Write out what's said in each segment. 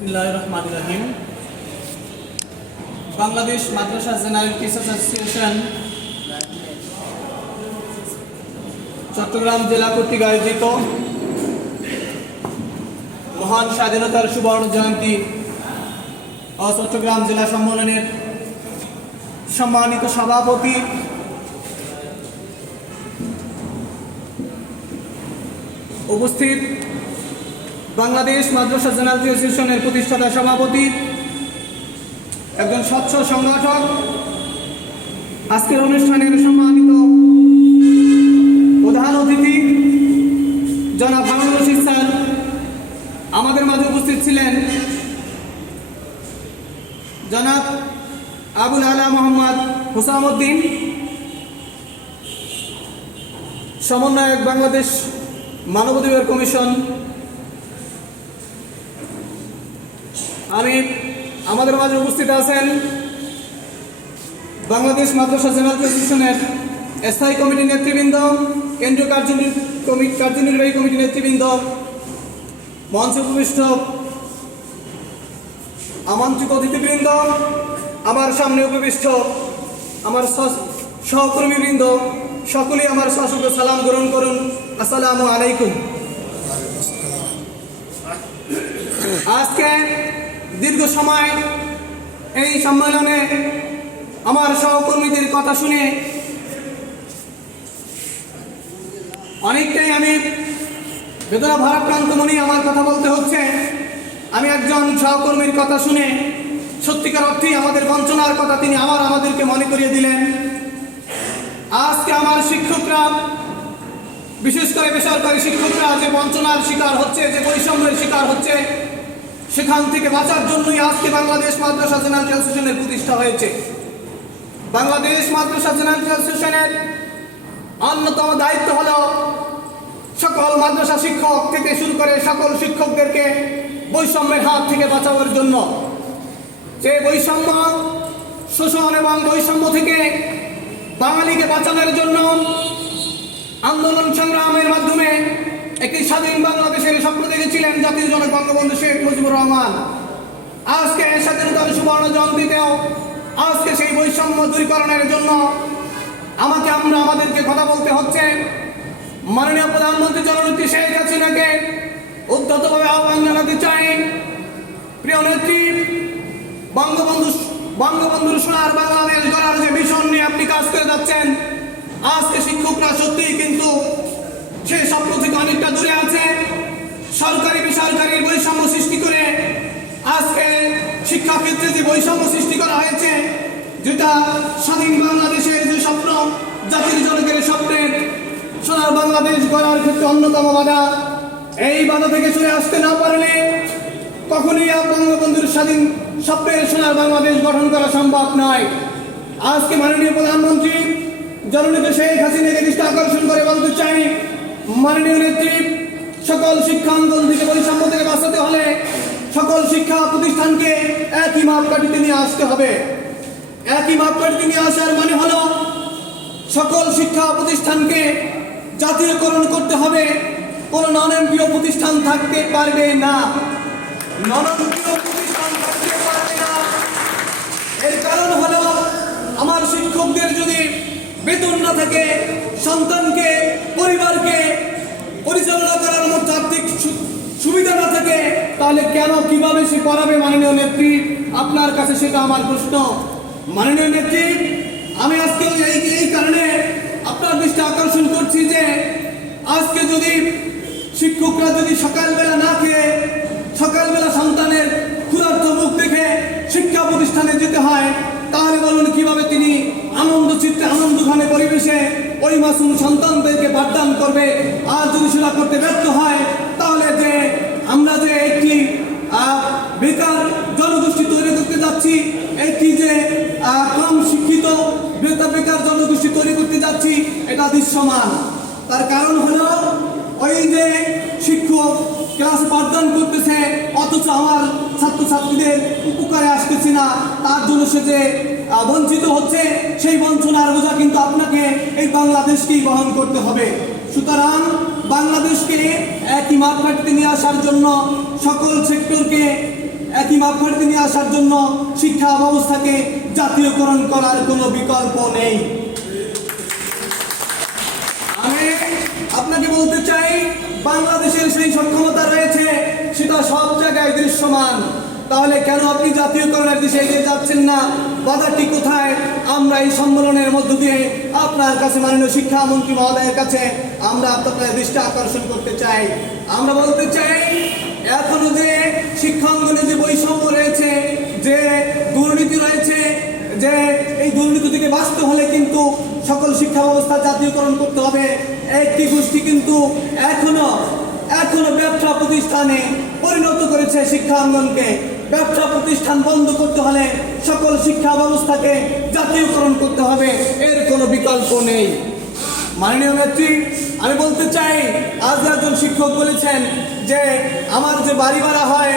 বিসমিল্লাহির রহমানির রহিম। বাংলাদেশ মাদ্রাসা general teachers association Chittagong জেলা কর্তৃক আয়োজিত মহান স্বাধীনতার সুবর্ণ জয়ন্তী ও চট্টগ্রাম জেলা সম্মেলনের সম্মানিত সভাপতি উপস্থিত বাংলাদেশ মাদ্রাসা জেনারেল অ্যাসোসিয়েশনের প্রতিষ্ঠাতা সভাপতি, একজন স্বচ্ছ সংগঠক, আজকের অনুষ্ঠানের সম্মানিত প্রধান অতিথি জনাব হারুন রশিদ স্যার আমাদের মাঝে উপস্থিত ছিলেন। জনাব আবুল আলা মোহাম্মদ হুসামউদ্দিন, সমন্বয়ক বাংলাদেশ মানবাধিকার কমিশন। আমাদের মাঝে উপস্থিত আছেন বাংলাদেশ মাদ্রাসা জেনারেল অ্যাসোসিয়েশনের স্থায়ী কমিটির নেতৃবৃন্দ, কেন্দ্রীয় কার্যনির্বাহী কমিটির নেতৃবৃন্দ, মঞ্চে উপবিষ্ট আমন্ত্রিত অতিথিবৃন্দ, আমার সামনে উপবিষ্ট আমার সহকর্মীবৃন্দ, সকলেই আমার সশস্ত্র সালাম গ্রহণ করুন। আসসালামু আলাইকুম। আজকে দীর্ঘ সময় এই সম্মেলনে আমার সহকর্মীদের কথা শুনে অনেকটাই আমি বেদনা ভারাক্রান্ত মনে আমার কথা বলতে হচ্ছে। আমি একজন সহকর্মীর কথা শুনে সত্যিকার অর্থেই আমাদের বঞ্চনার কথা তিনি আমাদেরকে মনে করিয়ে দিলেন। আজকে আমার শিক্ষকরা, বিশেষ করে বেসরকারি শিক্ষকরা যে বঞ্চনার শিকার হচ্ছে, যে বৈষম্যের শিকার হচ্ছে, সেখান থেকে বাঁচার জন্যই আজকে বাংলাদেশ মাদ্রাসা জেনারেল অ্যাসোসিয়েশনের প্রতিষ্ঠা হয়েছে। বাংলাদেশ মাদ্রাসা জেনারেল অ্যাসোসিয়েশনের অন্যতম দায়িত্ব হল সকল মাদ্রাসা শিক্ষক থেকে শুরু করে সকল শিক্ষকদেরকে বৈষম্যের হাত থেকে বাঁচানোর জন্য, যে বৈষম্য, শোষণ এবং বৈষম্য থেকে বাঙালিকে বাঁচানোর জন্য আন্দোলন সংগ্রামের মাধ্যমে একটি স্বাধীন বাংলাদেশের স্বপ্ন দেখেছিলেন জাতির জনক বঙ্গবন্ধু শেখ মুজিবুর রহমান। আজকে স্বাধীনতার সুবর্ণ জয়ন্তীতেও আজকে সেই বৈষম্য দূরীকরণের জন্য আমাদেরকে কথা বলতে হচ্ছে। মাননীয় প্রধানমন্ত্রী জননেত্রী শেখ হাসিনাকে উদ্ধতভাবে আহ্বান জানাতে চাই, প্রিয় নেত্রী, বঙ্গবন্ধুর সোনার বাংলাদেশ গড়ার যে মিশন নিয়ে আপনি কাজ করে যাচ্ছেন, আজকে শিক্ষকরা সত্যিই কিন্তু সেই স্বপ্ন থেকে অনেকটা দূরে আছে। সরকারি বেসরকারির বৈষম্য সৃষ্টি করে আজকে শিক্ষাক্ষেত্রে যে বৈষম্য সৃষ্টি করা হয়েছে, যেটা স্বাধীন বাংলাদেশের যে স্বপ্ন, জাতির জনকের স্বপ্নের সোনার বাংলাদেশ গড়ার ক্ষেত্রে অন্যতম বাধা, এই বাধা থেকে সরে আসতে না পারলে কখনই বঙ্গবন্ধুর স্বাধীন স্বপ্নের সোনার বাংলাদেশ গঠন করা সম্ভব নয়। আজকে মাননীয় প্রধানমন্ত্রী জননেত্রী শেখ হাসিনাকে দৃষ্টি আকর্ষণ করে বলতে চাই, মাননীয় নেত্রী, সকল শিক্ষাঙ্গন থেকে বৈষম্য থেকে বাঁচাতে হলে সকল শিক্ষা প্রতিষ্ঠানকে একই মাপকাঠিতে নিয়ে আসতে হবে। একই মাপকাঠিতে নিয়ে আসার মানে হলো সকল শিক্ষা প্রতিষ্ঠানকে জাতীয়করণ করতে হবে। কোনো নন এমপিও প্রতিষ্ঠান থাকতে পারবে না, এর কারণ হলো আমার শিক্ষকদের যদি বেতন না থাকে, সন্তানকে, পরিবারকে পরিচালনা করার মতো আর্থিক সুবিধা না থাকে, তাহলে কেন, কিভাবে সে পড়াবে? মাননীয় নেত্রী, আপনার কাছে সেটা আমার প্রশ্ন। মাননীয় নেত্রী, আমি আজকে এই কারণে আপনার দৃষ্টি আকর্ষণ করছি যে আজকে যদি শিক্ষকরা যদি সকালবেলা না খেয়ে, সকালবেলা সন্তানের ক্ষুধার্ত মুখ দেখে শিক্ষা প্রতিষ্ঠানে যেতে হয়, তাহলে বলুন কিভাবে তিনি আনন্দ চিত্তে, আনন্দঘনে পরিবেশে ওই মাসুম সন্তানদেরকে পাঠদান করবে? আর যদি সেটা করতে ব্যর্থ হয়, তাহলে যে আমরা যে একটি বেকার জনগোষ্ঠী তৈরি করতে যাচ্ছি, একটি যে কম শিক্ষিত বেকার জনগোষ্ঠী তৈরি করতে যাচ্ছি, এটা দৃশ্যমান। তার কারণ হলো ওই যে শিক্ষক ক্লাসে পাঠদান করতেছে, অথচ আমার ছাত্রছাত্রীদের উপকারে আসতেছে না, তার জন্য সে যে বঞ্চিত হচ্ছে, সেই বঞ্চনার বোঝা কিন্তু আপনাকে এই বাংলাদেশকেই বহন করতে হবে। সুতরাং বাংলাদেশকে একই মাপকাঠিতে নিয়ে আসার জন্য, সকল সেক্টরকে একই মাপকাঠিতে নিয়ে আসার জন্য শিক্ষা ব্যবস্থাকে জাতীয়করণ করার কোনো বিকল্প নেই। আমি আপনাকে বলতে চাই, বাংলাদেশের সেই সক্ষমতা রয়েছে, সেটা সব জায়গায় দৃশ্যমান। তাহলে কেন আপনি জাতীয়করণের দিশে এগিয়ে যাচ্ছেন না? বাধাটি কোথায়? আমরা এই সম্মেলনের মধ্য দিয়ে আপনার কাছে, মাননীয় শিক্ষামন্ত্রী মহোদয়ের কাছে আমরা আপনাদের দৃষ্টি আকর্ষণ করতে চাই। আমরা বলতে চাই, এখনো যে শিক্ষাঙ্গনে যে বৈষম্য রয়েছে, যে দুর্নীতি রয়েছে, যে এই দুর্নীতি থেকে বাঁচতে হলে কিন্তু সকল শিক্ষা ব্যবস্থা জাতীয়করণ করতে হবে। একটি গোষ্ঠী কিন্তু এখনো ব্যবসা প্রতিষ্ঠানে পরিণত করেছে শিক্ষাঙ্গনকে। ব্যবসা প্রতিষ্ঠান বন্ধ করতে হলে সকল শিক্ষা ব্যবস্থাকে জাতীয়করণ করতে হবে, এর কোনো বিকল্প নেই। মাননীয় নেত্রী, আমি বলতে চাই, আজ একজন শিক্ষক বলেছেন যে আমার যে বাড়ি ভাড়া হয়,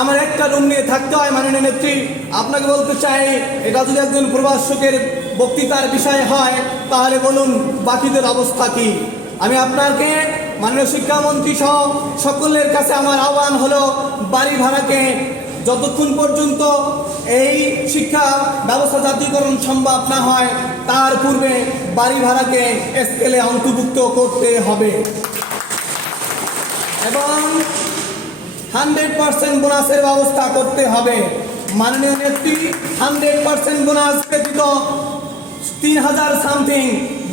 আমার একটা রুম নিয়ে থাকতে হয়। মাননীয় নেত্রী, আপনাকে বলতে চাই, এটা যদি একজন প্রভাষকের বক্তৃতার বিষয় হয়, তাহলে বলুন বাকিদের অবস্থা কি? আমি আপনাকে, মাননীয় শিক্ষামন্ত্রী সহ সকলের কাছে আমার আহ্বান হলো, বাড়ি ভাড়াকে যতক্ষণ পর্যন্ত এই শিক্ষা ব্যবস্থা জাতীয়করণ সম্ভব না হয়, তার পূর্বে বাড়ি ভাড়াকে স্কেলে অন্তর্ভুক্ত করতে হবে এবং 100% বোনাসের ব্যবস্থা করতে হবে। মাননীয় নেত্রী, 100% বোনাস ব্যতীত 3000 সামথিং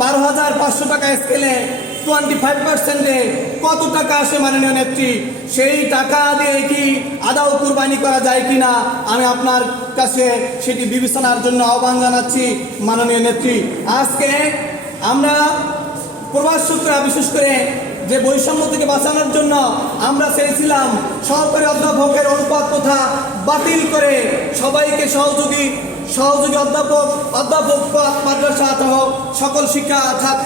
12,500 টাকা স্কেলে 25%-এ কত টাকা আসে মাননীয় নেত্রী? সেই টাকা দিয়ে কি আদাও কুরবানি করা যায় কিনা, আমি আপনার কাছে সেটি বিবেচনার জন্য আহ্বান জানাচ্ছি। মাননীয় নেত্রী, আজকে আমরা প্রভাষকরা বিশেষ করে যে বৈষম্য থেকে বাঁচানোর জন্য আমরা চেয়েছিলাম সহকারী অধ্যাপকের অনুপাত প্রথা বাতিল করে সবাইকে সহযোগী অধ্যাপক মাদ্রাসা সহ সকল শিক্ষা অর্থাৎ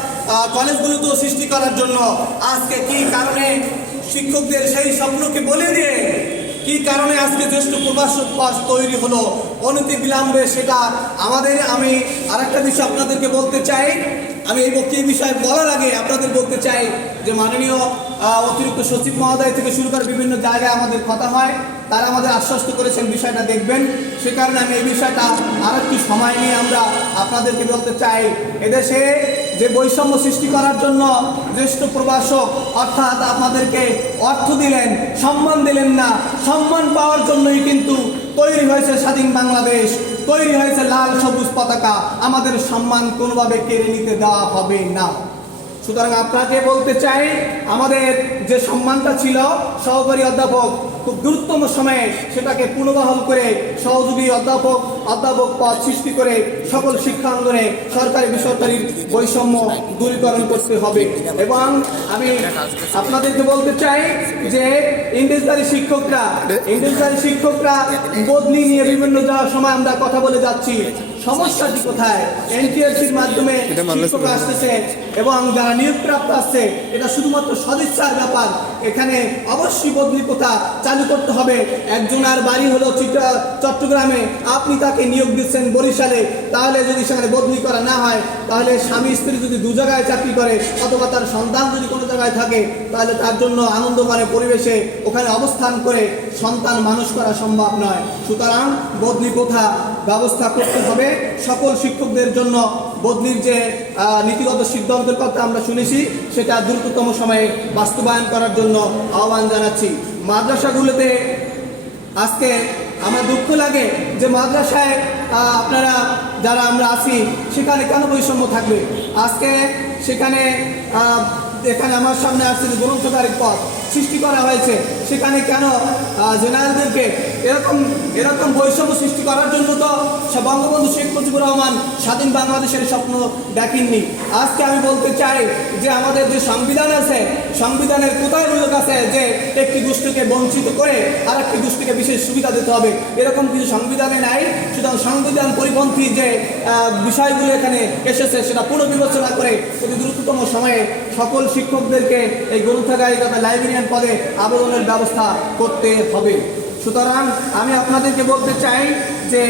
কলেজগুলোতেও সৃষ্টি করার জন্য। আজকে কি কারণে শিক্ষকদের সেই স্বপ্নকে বলে দিয়ে কি কারণে আজকে জ্যেষ্ঠ প্রভাষক পদ তৈরি হলো অনতি বিলম্বে, সেটা আমি আরেকটা বিষয় আপনাদেরকে বলতে চাই। আমি এই বক্তৃতার বিষয়ে বলার আগে আপনাদের বলতে চাই যে মাননীয় অতিরিক্ত সচিব মহোদয় থেকে শুরু করে বিভিন্ন জায়গায় আমাদের কথা হয়, তারা আমাদের আশ্বস্ত করেছেন বিষয়টা দেখবেন। সে কারণে আমি এই বিষয়টা আর একটু সময় নিয়ে আমরা আপনাদেরকে বলতে চাই, এদেশে যে বৈষম্য সৃষ্টি করার জন্য জ্যেষ্ঠ প্রভাষক অর্থাৎ আপনাদেরকে অর্থ দিলেন, সম্মান দিলেন না। সম্মান পাওয়ার জন্যই কিন্তু তৈরি হয়েছে স্বাধীন বাংলাদেশ, তৈরি হয়েছে লাল সবুজ পতাকা। আমাদের সম্মান কোনোভাবে কেড়ে নিতে দেওয়া হবে না। সুতরাং আপনাকে বলতে চাই, আমাদের যে সম্মানটা ছিল সহকারী অধ্যাপক, খুব দ্রুততম সময়ে সেটাকে পুনর্বহাল করে সহযোগী অধ্যাপক পদ সৃষ্টি করে সকল শিক্ষাঙ্গনে সরকারি বেসরকারি বৈষম্য দূরীকরণ করতে হবে। এবং আমি আপনাদেরকে বলতে চাই যে ইংরেজদারি শিক্ষকরা বদলি নিয়ে বিভিন্ন সময় আমরা কথা বলে যাচ্ছি। সমস্যাটি কোথায়? এনটিআরসির মাধ্যমে শিক্ষক আসতেছে এবং যারা নিয়োগপ্রাপ্ত আসছে, এটা শুধুমাত্র সদিচ্ছার ব্যাপার। এখানে অবশ্যই বদলি প্রথা চালু করতে হবে। একজনের বাড়ি হলো চট্টগ্রামে, আপনি তাকে নিয়োগ দিচ্ছেন বরিশালে, তাহলে যদি সেখানে বদলি করা না হয়, তাহলে স্বামী স্ত্রী যদি দু জায়গায় চাকরি করে অথবা তার সন্তান যদি কোনো জায়গায় থাকে, তাহলে তার জন্য আনন্দময় পরিবেশে ওখানে অবস্থান করে সন্তান মানুষ করা সম্ভব নয়। সুতরাং বদলি প্রথা ব্যবস্থা করতে হবে সকল শিক্ষকদের জন্য। বদলির যে নীতিগত সিদ্ধান্তের কথা আমরা শুনেছি, সেটা দ্রুততম সময়ে বাস্তবায়ন করার জন্য আহ্বান জানাচ্ছি। মাদ্রাসাগুলোতে আজকে আমার দুঃখ লাগে যে মাদ্রাসায় আপনারা যারা আমরা আছি, সেখানে কেন বৈষম্য থাকবে? আজকে সেখানে এখানে আমার সামনে আসছে যে গ্রন্থকারীর পদ সৃষ্টি করা হয়েছে, সেখানে কেন জেনারেলদেরকে এরকম বৈষম্য সৃষ্টি করার জন্য তো বঙ্গবন্ধু শেখ মুজিবুর রহমান স্বাধীন বাংলাদেশের স্বপ্ন দেখেননি। আজকে আমি বলতে চাই যে আমাদের যে সংবিধান আছে, সংবিধানের কোথায় উল্লেখ আছে যে একটি গোষ্ঠীকে বঞ্চিত করে আর একটি গোষ্ঠীকে বিশেষ সুবিধা দিতে হবে? এরকম কিছু সংবিধানে নাই। সুতরাং সংবিধান পরিপন্থী যে বিষয়গুলো এখানে এসেছে, সেটা পুনর্বিবেচনা করে অতি দ্রুততম সময়ে সকল শিক্ষকদেরকে এই গ্রন্থাগারিক তথা লাইব্রেরিয়ান পদে আবেদনের ব্যবস্থা করতে হবে। সুতরাং আমি আপনাদেরকে বলতে চাই যে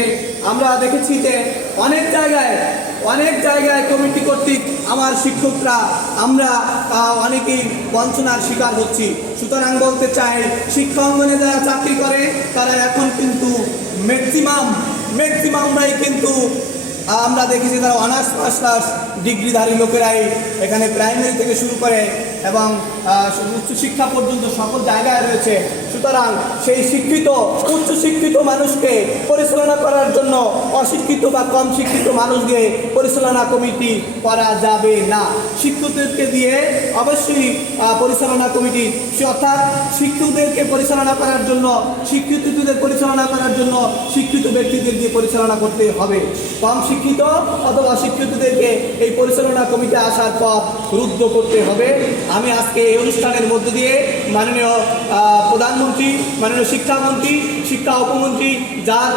আমরা দেখেছি যে অনেক জায়গায় অনেক জায়গায় কমিটি কর্তৃক আমার শিক্ষকরা আমরা অনেকেই বঞ্চনার শিকার হচ্ছি। সুতরাং বলতে চাই, শিক্ষা অঙ্গনে যারা চাকরি করে তারা এখন কিন্তু ম্যাক্সিমামরাই কিন্তু আমরা দেখেছি তারা অনার্স মাস্টার্স ডিগ্রিধারী লোকেরাই এখানে প্রাইমারি থেকে শুরু করে এবং উচ্চশিক্ষা পর্যন্ত সকল জায়গায় রয়েছে। সুতরাং সেই উচ্চশিক্ষিত মানুষকে পরিচালনা করার জন্য অশিক্ষিত বা কম শিক্ষিত মানুষ দিয়ে পরিচালনা কমিটি করা যাবে না। শিক্ষকদেরকে দিয়ে অবশ্যই পরিচালনা কমিটি, অর্থাৎ শিক্ষকদেরকে পরিচালনা করার জন্য শিক্ষিতদের পরিচালনা করার জন্য শিক্ষিত ব্যক্তিদের দিয়ে পরিচালনা করতে হবে। কম শিক্ষিত অথবা অশিক্ষিতদেরকে এই পরিচালনা কমিটি আসার পর রুদ্ধ করতে হবে। আমি আজকে এই অনুষ্ঠানের মধ্য দিয়ে মাননীয় প্রধানমন্ত্রী, মাননীয় শিক্ষামন্ত্রী, শিক্ষা উপমন্ত্রী, যার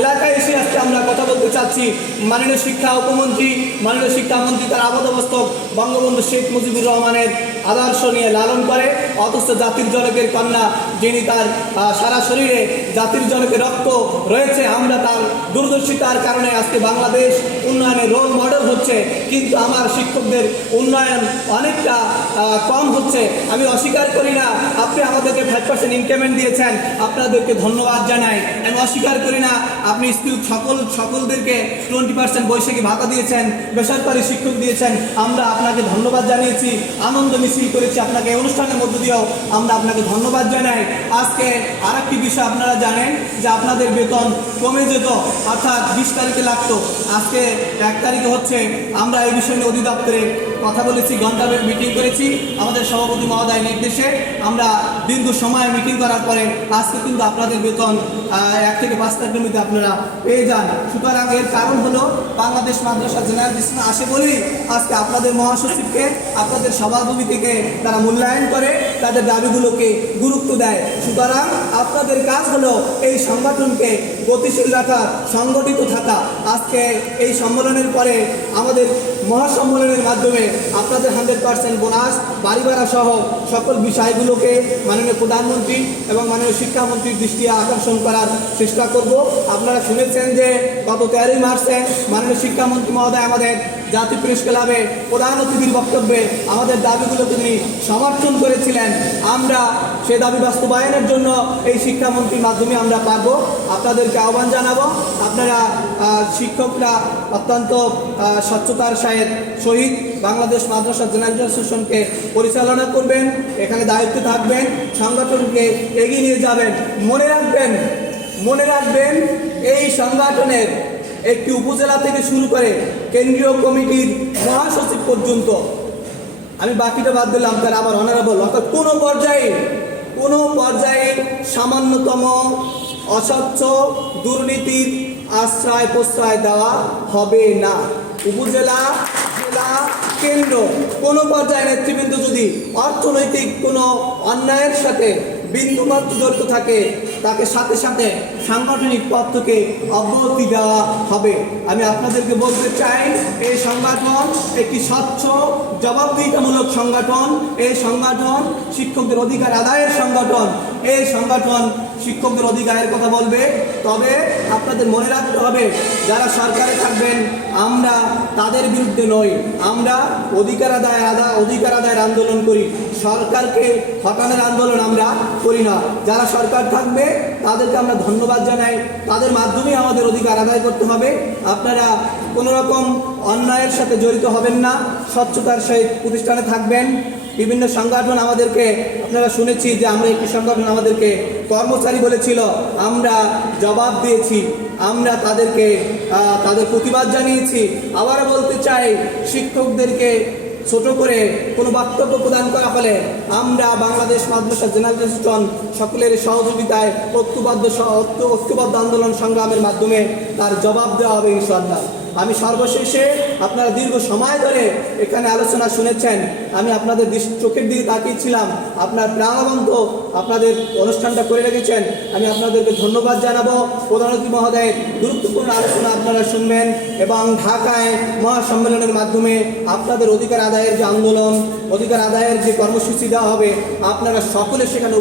এলাকায় এসে আজকে আমরা কথা বলতে চাচ্ছি, মাননীয় শিক্ষা উপমন্ত্রী, মাননীয় শিক্ষামন্ত্রী তার আপাতমস্তক বঙ্গবন্ধু শেখ মুজিবুর রহমানের আদর্শ নিয়ে লালন করে, অথচ জাতির জনকের কন্যা যিনি তার সারা শরীরে জাতির জনকের রক্ত রয়েছে, আমরা তার দূরদর্শিতার কারণে আজকে বাংলাদেশ উন্নয়নের রোল মডেল হচ্ছে, কিন্তু আমার শিক্ষকদের উন্নয়ন অনেকটা কম হচ্ছে। আমি অস্বীকার করি না, আপনি আমাদেরকে 5% ইনক্রিমেন্ট দিয়েছেন, আপনাদেরকে ধন্যবাদ জানাই। আমি অস্বীকার করি না, আপনি স্কুল সকলদেরকে 20% বৈশাখী ভাতা দিয়েছেন, বেসরকারি শিক্ষক দিয়েছেন, আমরা আপনাকে ধন্যবাদ জানিয়েছি, আনন্দ মিছিল করেছি, আপনাকে এই অনুষ্ঠানের মধ্য দিয়েও আমরা আপনাকে ধন্যবাদ জানাই। আজকে আরেকটি বিষয় আপনারা জানেন যে আপনাদের বেতন কমে যেত, অর্থাৎ 20 তারিখে লাগতো, আজকে 1 তারিখে হচ্ছে। আমরা এই বিষয় নিয়ে অধিদপ্তরে কথা বলেছি, ঘণ্টাব্যাপী মিটিং করেছি আমাদের সভাপতি মহোদয় নির্দেশে। আমরা দীর্ঘ সময় মিটিং করার পরে আজকে কিন্তু আপনাদের বেতন 1 থেকে 5 তারিখের মধ্যে আপনারা পেয়ে যান। সুতরাং এর কারণ হলো বাংলাদেশ মাদ্রাসা জেনারেল ডিসিশন আসে বলেই আজকে আপনাদের মহাসচিবকে, আপনাদের সভাপতিকে তারা মূল্যায়ন করে, তাদের দাবিগুলোকে গুরুত্ব দেয়। সুতরাং আপনাদের কাজ হলো এই সংগঠনকে গতিশীল রাখা, সংগঠিত থাকা। আজকে এই সম্মেলনের পরে আমাদের মহাসম্মেলনের মাধ্যমে আপনাদের 100% বোনাস, বাড়ি ভাড়া সহ সকল বিষয়গুলোকে মাননীয় প্রধানমন্ত্রী এবং মাননীয় শিক্ষামন্ত্রীর দৃষ্টি আকর্ষণ করার চেষ্টা করব। আপনারা শুনেছেন যে গত 13 মার্চে মাননীয় শিক্ষামন্ত্রী মহোদয় আমাদের জাতীয় প্রেস ক্লাবে প্রধান অতিথির বক্তব্যে আমাদের দাবিগুলোকে তিনি সমর্থন করেছিলেন। আমরা সেই দাবি বাস্তবায়নের জন্য এই শিক্ষামন্ত্রীর মাধ্যমে আমরা পারব। আপনাদেরকে আহ্বান জানাবো, আপনারা শিক্ষকরা অত্যন্ত স্বচ্ছতার সহিত বাংলাদেশ মাদ্রাসা জেনারেল অ্যাসোসিয়েশনকে পরিচালনা করবেন, এখানে দায়িত্বে থাকবেন, সংগঠনকে এগিয়ে নিয়ে যাবেন। মনে রাখবেন এই সংগঠনের একটি উপজেলা থেকে শুরু করে কেন্দ্রীয় কমিটির মহাসচিব পর্যন্ত, আমি বাকিটা বাদ দিলাম, তার আবার অনারেবল, অর্থাৎ কোনো পর্যায়ে সামান্যতম অস্বচ্ছ দুর্নীতির আশ্রয় প্রশ্রয় দেওয়া হবে না। উপজেলা, জেলা, কেন্দ্র কোনো পর্যায়ে নেতৃবৃন্দ যদি অর্থনৈতিক কোনো অন্যায়ের সাথে বিন্দুমাত্র জড়িত থাকে, তাকে সাথে সাথে সাংগঠনিক পদ থেকে অব্যাহতি দেওয়া হবে। আমি আপনাদেরকে বলতে চাই, এই সংগঠন একটি স্বচ্ছ জবাবদিহিতামূলক সংগঠন। এই সংগঠন শিক্ষকদের অধিকার আদায়ের সংগঠন। এই সংগঠন শিক্ষকদের অধিকারের কথা বলবে। তবে আপনাদের মনে রাখতে হবে, যারা সরকারে থাকবেন আমরা তাদের বিরুদ্ধে নই, আমরা অধিকার আদায়ের আন্দোলন করি, সরকারকে হটানোর আন্দোলন আমরা করি না। যারা সরকার থাকবে তাদেরকে আমরা ধন্যবাদ জানাই, তাদের মাধ্যমে আমাদের অধিকার আদায় করতে হবে। আপনারা কোনো রকম অন্যায়ের সাথে জড়িত হবেন না, স্বচ্ছতার সহিত প্রতিষ্ঠানে থাকবেন। বিভিন্ন সংগঠন আমাদেরকে, আপনারা শুনেছি যে আমরা একটি সংগঠন আমাদেরকে কর্মচারী বলেছিল, আমরা জবাব দিয়েছি, আমরা তাদেরকে তাদের প্রতিবাদ জানিয়েছি। আবারও বলতে চাই, শিক্ষকদেরকে ছোট করে কোনো বক্তব্য প্রদান করা হলে আমরা বাংলাদেশ মাদ্রাসা জেনারেল অ্যাসোসিয়েশন সকলের সহযোগিতায় ঐক্যবদ্ধ আন্দোলন সংগ্রামের মাধ্যমে তার জবাব দেওয়া হবে ইনশাআল্লাহ। আমি সর্বশেষে, আপনারা দীর্ঘ সময় ধরে এখানে আলোচনা শুনেছেন, আমি আপনাদের চোখের দিকে তাকিয়েছিলাম, আপনার প্রাণবন্ত আপনাদের অনুষ্ঠানটা করে রেখেছেন, আমি আপনাদেরকে ধন্যবাদ জানাবো। প্রধান অতিথি মহোদয়ের গুরুত্বপূর্ণ আলোচনা আপনারা শুনবেন এবং ঢাকায় মহাসম্মেলনের মাধ্যমে আপনাদের অধিকার আদায়ের যে আন্দোলন, অধিকার আদায়ের যে কর্মসূচি দেওয়া হবে, আপনারা সকলে সেখানে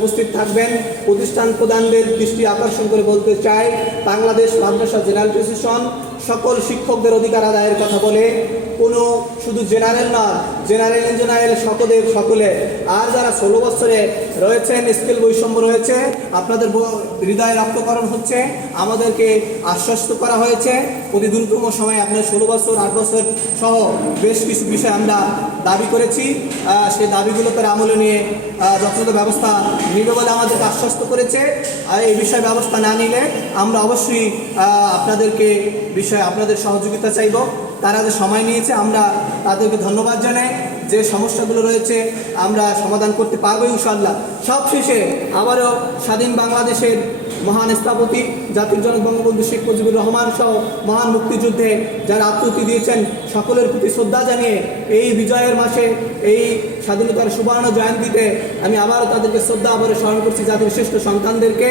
উপস্থিত থাকবেন। প্রতিষ্ঠান প্রধানদের দৃষ্টি আকর্ষণ করে বলতে চাই, বাংলাদেশ মাদ্রাসা জেনারেল অ্যাসোসিয়েশন সকল শিক্ষকদের অধিকার আদায়ের কথা বলে, কোনো শুধু জেনারেল না, জেনারেল ইঞ্জিনিয়ার সকলে আর যারা 16 বছরে রয়েছেন, স্কিল বৈষম্য রয়েছে, আপনাদের হৃদয়ে রক্তকরণ হচ্ছে, আমাদেরকে আশ্বস্ত করা হয়েছে অতি দ্রুততম সময়ে আপনার 16 বছর 8 বছর সহ বেশ কিছু বিষয় আমরা দাবি করেছি, সেই দাবিগুলোকে আমলে নিয়ে যথাযথ ব্যবস্থা নিবে বলে আমাদেরকে আশ্বস্ত করেছে। আর এই বিষয়ে ব্যবস্থা না নিলে আমরা অবশ্যই আপনাদের সহযোগিতা চাইব। তারা যে সময় নিয়েছে আমরা তাদেরকে ধন্যবাদ জানাই। যে সমস্যাগুলো রয়েছে আমরা সমাধান করতে পারবো ইনশাআল্লাহ। সবশেষে আবারও স্বাধীন বাংলাদেশের মহান স্থপতি জাতির জনক বঙ্গবন্ধু শেখ মুজিবুর রহমান সহ মহান মুক্তিযুদ্ধে যারা আত্মহতি দিয়েছেন সকলের প্রতি শ্রদ্ধা জানিয়ে এই বিজয়ের মাসে, এই স্বাধীনতার সুবর্ণ জয়ন্তীতে আমি আবারও তাদেরকে শ্রদ্ধা আবারও স্মরণ করছি, জাতির শ্রেষ্ঠ সন্তানদেরকে।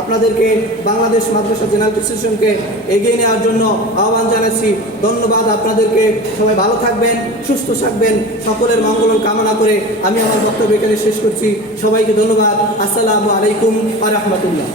আপনাদেরকে বাংলাদেশ মাদ্রাসা জেনারেল অ্যাসোসিয়েশনকে এগিয়ে নেওয়ার জন্য আহ্বান জানাচ্ছি। ধন্যবাদ আপনাদেরকে। সবাই ভালো থাকবেন, সুস্থ থাকবেন, সকলের মঙ্গল কামনা করে আমি আমার বক্তব্য এখানে শেষ করছি। সবাইকে ধন্যবাদ। আসসালামু আলাইকুম ওয়া রাহমাতুল্লাহ।